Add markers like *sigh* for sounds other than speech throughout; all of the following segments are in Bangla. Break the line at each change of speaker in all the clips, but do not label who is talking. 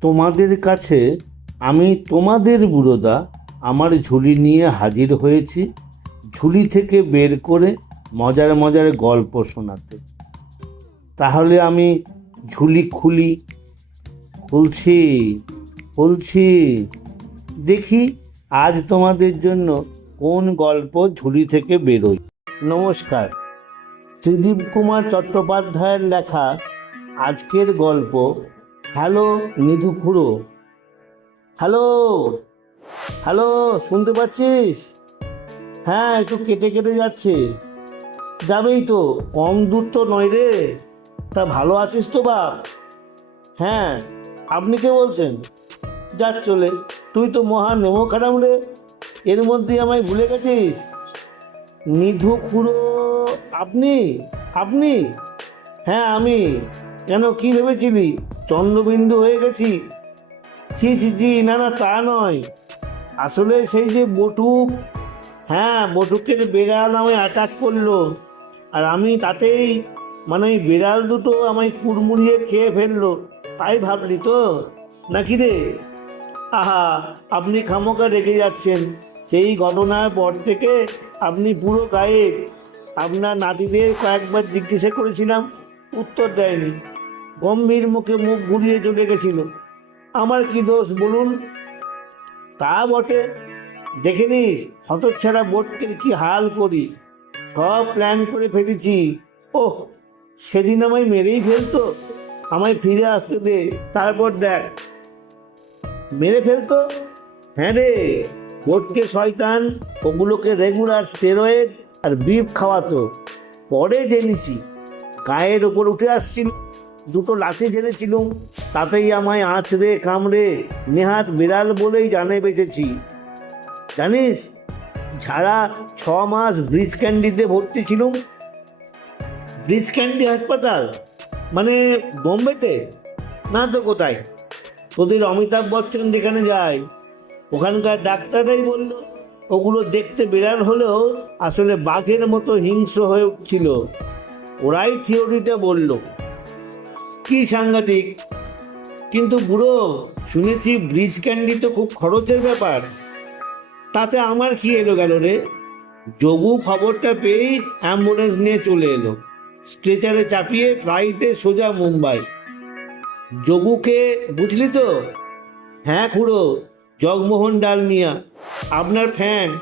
তোমাদের কাছে আমি তোমাদের বুড়োদা আমার ঝুলি নিয়ে হাজির হয়েছি, ঝুলি থেকে বের করে মজার মজার গল্প শোনাতে। তাহলে আমি ঝুলি খুলি, খুলছি খুলছি। দেখি আজ তোমাদের জন্য কোন গল্প ঝুলি থেকে বেরোয়। নমস্কার। ত্রিদীপ কুমার চট্টোপাধ্যায়ের লেখা আজকের গল্প হ্যালো, নিধু খুড়ো। হ্যালো হ্যালো, শুনতে পাচ্ছিস? হ্যাঁ একটু কেটে কেটে যাচ্ছে। যাবেই তো, কম দূর তো নয় রে। তা ভালো আছিস তো বাপ? হ্যাঁ আপনি কে বলছেন? যাক চলে, তুই তো মহা নেমো খারাম রে। এর মধ্যে আমায় ভুলে গেছিস? নিধু খুড়ো, আপনি? আপনি? হ্যাঁ আমি। কেন কি ভেবেছিলি? চন্দ্রবিন্দু হয়ে গেছি। ছি ছি ছি, না না, তা নয়। আসলে সেই যে বটুক হ্যাঁ বটুকের বেড়াল আমায় অ্যাটাক করল, আর আমি তাতেই মানে ওই বেড়াল দুটো আমায় কুড়মুড়িয়ে খেয়ে ফেলল, তাই ভাবলি তো? নাকি রে? আহা, আপনি খামোকা রেগে যাচ্ছেন। সেই ঘটনার পর থেকে আপনি পুরো গায়ে, আপনার নাতিদের কয়েকবার জিজ্ঞাসা করেছিলাম, উত্তর দেয়নি। গম্ভীর মুখে মুখ ঘুরিয়ে চলে গেছিল। আমার কি দোষ বলুন? তা বটে। দেখে নিস, হতচ্ছাড়া বোটকে কি হাল করি? সব প্ল্যান করে ফেলেছি। ওহ, সেদিন আমায় মেরেই ফেলতো? আমায় ফিরে আসতে দে, তারপর দেখ। মেরে ফেলতো? হ্যাঁ রে, বোটকে শয়তান, ওগুলোকে রেগুলার স্টেরয়েড আর বিফ খাওয়াতো। পরে জেনেছি, গায়ের ওপর উঠে আসছিল। দুটো লাঠি ঝেড়েছিলুম তাতেই আমায় আঁচড়ে কামড়ে নেহাত বিড়াল বলেই জানে বেঁচেছি। জানিস, ঝাড়া ছ মাস ব্রিজ ক্যান্ডিতে ভর্তি ছিলুম। ব্রিজ ক্যান্ডি হাসপাতাল? মানে বোম্বেতে? না তো কোথায়? তোদের অমিতাভ বচ্চন যেখানে যায়, ওখানকার ডাক্তাররাই বলল, ওগুলো দেখতে বিড়াল হলেও আসলে বাঘের মতো হিংস্র হয়ে উঠছিল। ওরাই থিওরিটা বলল। কি সাংঘাতিক? কিন্তু বুড়ো, শুনেছি ব্রিজ ক্যান্ডি তো খুব খরচের ব্যাপার। তাতে আমার কি এলো গেল রে? যোগু খবরটা পেয়েই অ্যাম্বুলেন্স নিয়ে চলে এলো। স্ট্রেচারে চাপিয়ে ফ্লাইটে সোজা মুম্বাই। যোগুকে বুঝলি তো? হ্যাঁ খুড়ো, জগমোহন ডালমিয়া আপনার ফ্যান।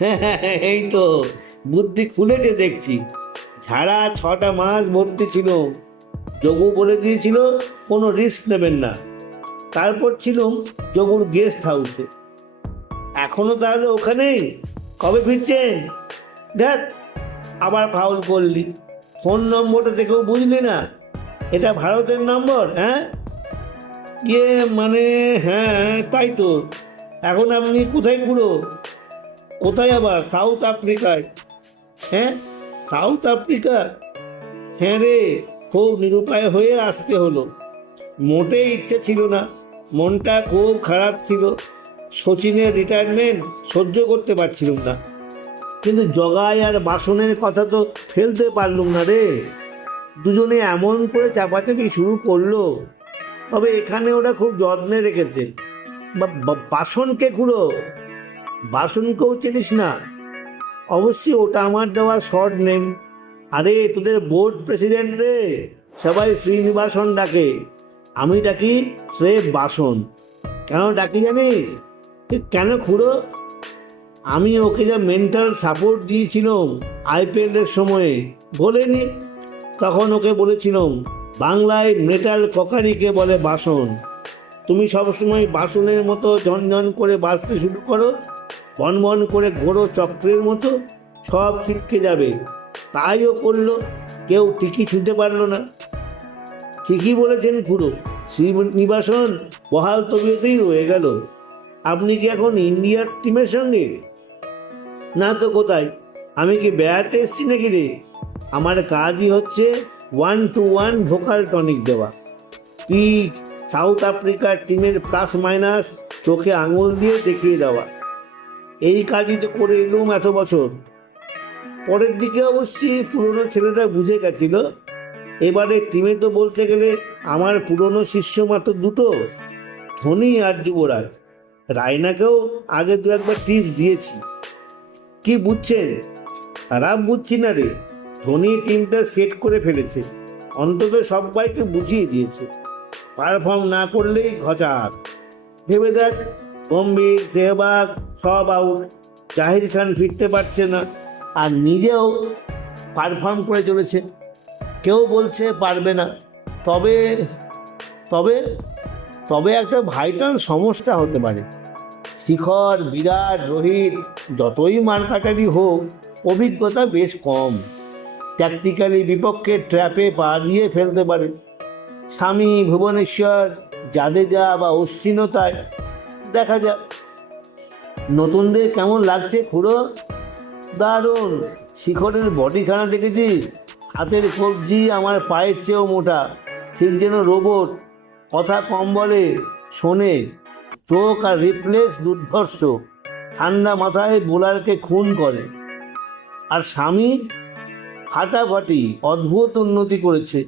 *laughs* এই তো, বুদ্ধি খুলেছে দেখছি। ঝাড়া ছটা মাস ভর্তি ছিল। যোগু বলে দিয়েছিল, কোনো রিস্ক নেবেন না। তারপর ছিলাম যোগুর গেস্ট হাউসে এখনও তাহলে ওখানেই কবে ফিরছেন? দেখ, আবার ফাউল করলি। ফোন নম্বরটা দেখেও বুঝলি না। এটা ভারতের নম্বর হ্যাঁ? ইয়ে মানে হ্যাঁ তাই তো। এখন আপনি কোথায় পুরো? কোথায় আবার? সাউথ আফ্রিকায়। হ্যাঁ? South Africa? হ্যাঁ রে। খুব নিরুপায় হয়ে আসতে হলো। মোটেই ইচ্ছে ছিল না। মনটা খুব খারাপ ছিল। সচিনের রিটায়ারমেন্ট সহ্য করতে পারছিলাম না। কিন্তু জগাই আর বাসনের কথা তো ফেলতে পারলুম না রে। দুজনে এমন করে চাপাচাপি শুরু করল। তবে এখানে ওরা খুব যত্নে রেখেছে। বাসনকে খুঁড়ো? বাসনকেও চিনিস না। অবশ্যই ওটা আমার দেওয়া শর্ট নেম। আরে, তোদের বোর্ড প্রেসিডেন্ট রে, সবাই শ্রীনিবাসন ডাকে। আমি ডাকি শ্রেফ বাসন। কেন ডাকি জানিস? কেন খুঁড়ো? আমি ওকে যা মেন্টাল সাপোর্ট দিয়েছিলাম আইপিএলের সময়ে, বলেনি। তখন ওকে বলেছিলাম, বাংলায় মেটাল ককারিকে বলে বাসন। তুমি সবসময় বাসনের মতো ঝনঝন করে বাঁচতে শুরু করো বনবন করে ঘোরো চক্রের মতো, সব ছিটকে যাবে। তাইও করল, কেউ ঠিকই ছুঁতে পারল না। ঠিকই বলেছেন খুড়ো, শ্রীনিবাসন বহাল তবিয়তেই রয়ে গেল। আপনি কি এখন ইন্ডিয়ার টিমের সঙ্গে? না তো কোথায়, আমি কি বেড়াতে এসছি নাকি রে? আমার কাজই হচ্ছে one to one vocal tonic দেওয়া। পিচ সাউথ আফ্রিকার টিমের প্লাস মাইনাস চোখে আঙুল দিয়ে দেখিয়ে দেওয়া। এই কাজই তো করে এলুম এত বছর। পরের দিকে অবশ্যই পুরনো ছেলেটা বুঝে গেছিল। এবারে টিমে তো বলতে গেলে আমার পুরনো শিষ্য মাত্র দুটো, ধোনি আর যুবরাজ। রায়নাকেও আগে দু একবার টিপস দিয়েছি। কি বুঝছেন? খারাপ বুঝছি না রে। ধোনি টিমটা সেট করে ফেলেছে। অন্তত সবাইকে বুঝিয়ে দিয়েছে। পারফর্ম না করলেই ঘচাক ভেবে দেখ, গম্ভীর, সেহবাগ, সব আউট জাহির খান ফিরতে পারছে না। আর নিজেও পারফর্ম করে চলেছে। কেউ বলছে পারবে না। তবে তবে তবে একটা ভাইটাল সমস্যা হতে পারে। শিখর, বিরাট, রোহিত, যতই মারকাটারি হোক, অভিজ্ঞতা বেশ কম। ট্যাকটিক্যালি বিপক্ষে ট্র্যাপে পা দিয়ে ফেলতে পারে। স্বামী ভুবনেশ্বর, জাদেজা বা অশ্বিনতায় দেখা যাক। নতুনদের কেমন লাগছে খুড়ো? দারুণ। শিখরের বডিখানা দেখেছিস হাতের কবজি আমার পায়ের চেয়েও মোটা। ঠিক যেন রোবট। কথা কম বলে, শোনে। চোখ আর রিপ্লেক্স দুর্ধর্ষ। ঠান্ডা মাথায় বোলারকে খুন করে। আর স্বামী? ফাটাফাটি, অদ্ভুত উন্নতি করেছে।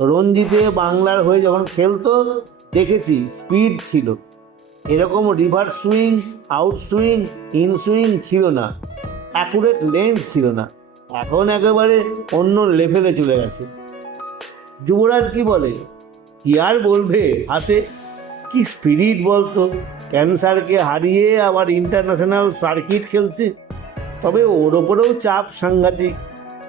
রঞ্জিতে বাংলার হয়ে যখন খেলতো, দেখেছি, স্পিড ছিল। এরকম reverse swing, out swing, in swing ছিল না। অ্যাকুরেট লেন্স ছিল না। এখন একেবারে অন্য লেভেলে চলে গেছে। যুবরাজ কি বলে? কি আর বলবে? হাসে কি স্পিরিট বলতো? ক্যান্সারকে হারিয়ে আবার ইন্টারন্যাশনাল সার্কিট খেলছে। তবে ওর ওপরেও চাপ সাংঘাতিক।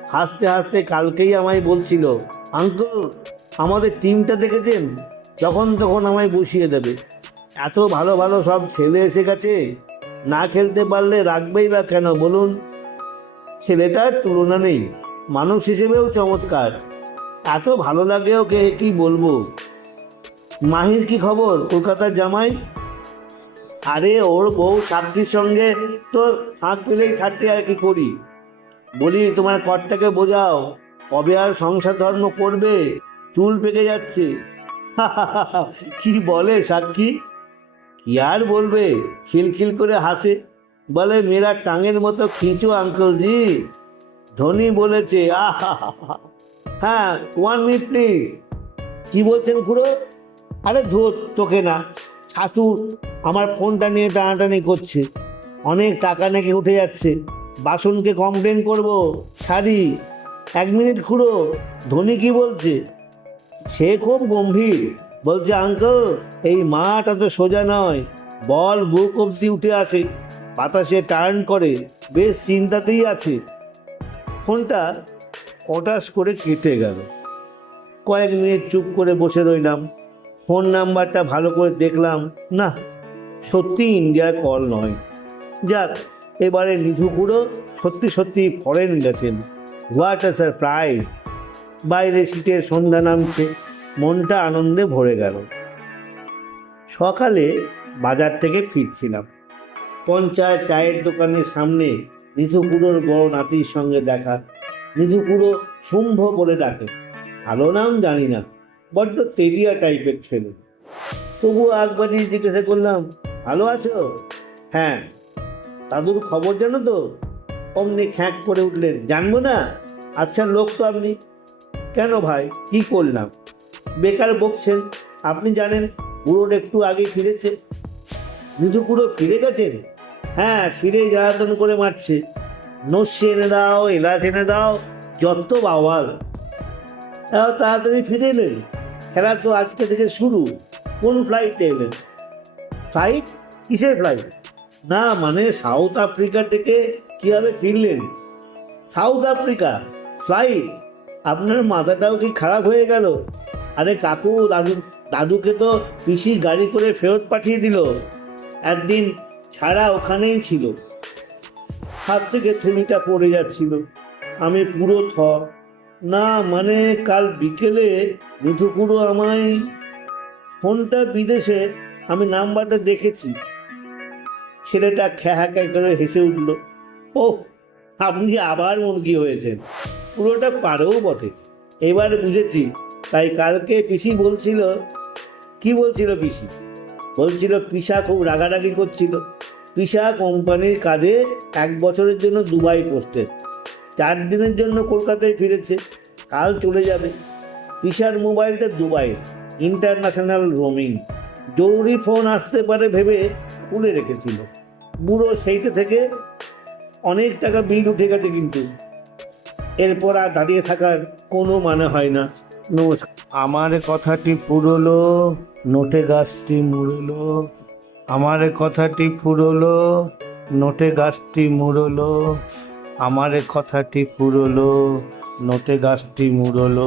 হাসতে হাসতে কালকেই আমায় বলছিল, আঙ্কল, আমাদের টিমটা দেখেছেন? যখন তখন আমায় বসিয়ে দেবে। এত ভালো ভালো সব ছেলে এসে গেছে। না খেলতে পারলে রাখবেই বা কেন বলুন? ছেলেটার তুলনা নেই। মানুষ হিসেবেও চমৎকার। এত ভালো লাগে ওকে কি বলব? মাহির কি খবর, কলকাতার জামাই? আরে, ওর বউ সাক্ষীর সঙ্গে তো হাত পেলেই থাকতে আর কি করি? বলি, তোমার কর্তাকে বোঝাও, কবে আর সংসার ধর্ম করবে? চুল পেকে যাচ্ছে। *laughs* কি বলে সাক্ষী? আর বলবে, খিলখিল করে হাসে। বলে মেরা টাঙের মতো খিঁচো আঙ্কলজি ধোনি বলেছে, আহা হ্যাঁ ওয়ান মিনিট প্লিজ কি বলছেন পুরো আরে ধর, তোকে না, ছাতু আমার ফোনটা নিয়ে টানাটানি করছে। অনেক টাকা নাকি উঠে যাচ্ছে। বাসনকে কমপ্লেন করব, ছাড়ি। এক মিনিট খুঁড়ো। ধোনি কি বলছে? সে খুব গম্ভীর। বলছে, আঙ্কল, এই মাঠ এত সোজা নয়। বল বুক অবধি উঠে আসে। বাতাসে টার্ন করে। বেশ চিন্তাতেই আছে। ফোনটা কটাস করে কেটে গেল। কয়েক মিনিট চুপ করে বসে রইলাম। ফোন নাম্বারটা ভালো করে দেখলাম, না, সত্যি ইন্ডিয়ার কল নয়। যাক, এবারে নিধুকুড়ো সত্যি সত্যি ফরেন গেছেন। হোয়াট আ সারপ্রাইজ বাইরে শীতের সন্ধ্যা নামছে। মনটা আনন্দে ভরে গেল। সকালে বাজার থেকে ফিরছিলাম। পঞ্চায়েত চায়ের দোকানের সামনে নিধুকুড়োর বড় নাতির সঙ্গে দেখা। নিধুকুড়ো শুম্ভ বলে ডাকে। ভালো নাম জানি না, বড্ড তেলিয়া টাইপের ছেলে। তবুও একবারই জিজ্ঞাসা করলাম, ভালো আছো? হ্যাঁ। দাদুর খবর জানো তো? অমনি খ্যাঁক করে উঠলেন। জানব না? আচ্ছা লোক তো আপনি। কেন ভাই? কি করলাম? বেকার বকছেন আপনি জানেন বুড়োর একটু আগে ফিরেছে। নিধু পুরো ফিরে গেছেন হ্যাঁ ফিরে জ্বালাতন করে মারছে। নস্যি এনে দাও, এলাচ এনে দাও, যত বাওয়াল। তাড়াতাড়ি ফিরে এলেন। খেলা তো আজকে থেকে শুরু। কোন ফ্লাইটে এলেন? ফ্লাইট কিসের ফ্লাইট না মানে সাউথ আফ্রিকা থেকে কীভাবে ফিরলেন? সাউথ আফ্রিকা ফ্লাইট আপনার মাথাটাও কি খারাপ হয়ে গেল? আরে কাকু, দাদু, দাদুকে তো পিসি গাড়ি করে ফেরত পাঠিয়ে দিল। একদিন ছাড়া ওখানেই ছিল। হাত থেকে থুলিটা পড়ে যাচ্ছিল। আমি পুরো থ। না মানে কাল বিকেলে নিধুকুড়ো আমায় ফোনটা বিদেশে আমি নাম্বারটা দেখেছি। ছেলেটা খ্যাহাকা করে হেসে উঠল। ও আপনি আবার মুরগি হয়েছেন। পুরোটা পারেও বটে। এবার বুঝেছি তাই কালকে পিসি বলছিল, কি বলছিল পিসি? বলছিল পিসা খুব রাগারাগি করছিল। পিসা কোম্পানির কাজে এক বছরের জন্য দুবাই পোস্টেড চার দিনের জন্য কলকাতায় ফিরেছে, কাল চলে যাবে। পিসার মোবাইলটা দুবাই ইন্টারন্যাশনাল রোমিং। জরুরি ফোন আসতে পারে ভেবে খুলে রেখেছিল। বুড়ো সেইটা থেকে অনেক টাকা বিল উঠে গেছে কিন্তু। এরপর আর দাঁড়িয়ে থাকার কোনো মানে হয় না। নমস্কার। আমার কথাটি ফুরলো, নোটে গাছটি মুড়লো। আমার কথাটি ফুরলো, নোটে গাছটি মুড়লো। আমার কথাটি ফুরলো, নোটে গাছটি মুড়লো।